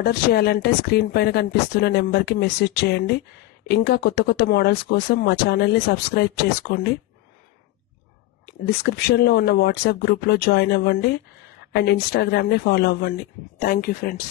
Order చేయాలంటే screen పైన కనిపిస్తున్న నెంబర్కి మెసేజ్ చేయండి. ఇంకా కొత్త కొత్త మోడల్స్ కోసం మా ఛానల్ని సబ్స్క్రైబ్ చేసుకోండి. డిస్క్రిప్షన్లో ఉన్న వాట్సాప్ గ్రూప్లో జాయిన్ అవ్వండి అండ్ ఇన్స్టాగ్రామ్ని ఫాలో అవ్వండి. Thank you friends.